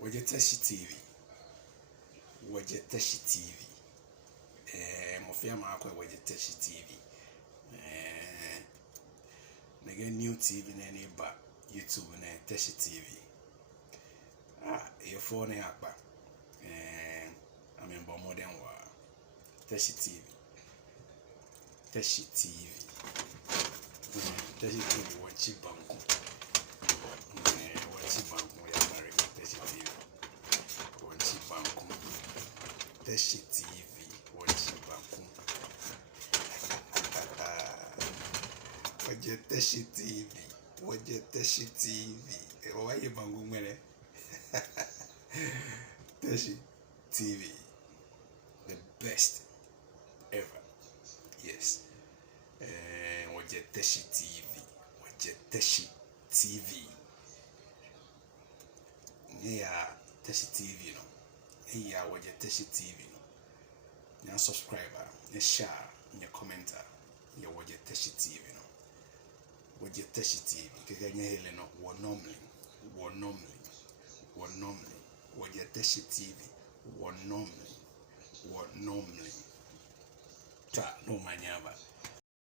Wajeteshi TV. Wajeteshi TV. Mofia makwe Wajeteshi TV. Nige new TV nene ba YouTube ne Teshi TV. Your phone akpa. I mean bo modern wa Teshi TV. Teshi TV. Teshi TV wachi banku. Wachi banku ya America Teshi TV. Wachi banku. Teshi TV wachi banku. Wajeteshi TV. Wajeteshi TV. Waye bangu mwene. Teshi TV. The best ever. Yes. Wajeteshi TV. Wajeteshi TV. Yeah, Teshi TV no. Yeah, Wajeteshi TV no. Nya subscriber, nya share, nya commenter. Yeah, Wajeteshi TV no. Wajeteshi TV. Kaya nya hele no. Wanomli. Wajeteshi TV. Wanomli. Ta no manyaba.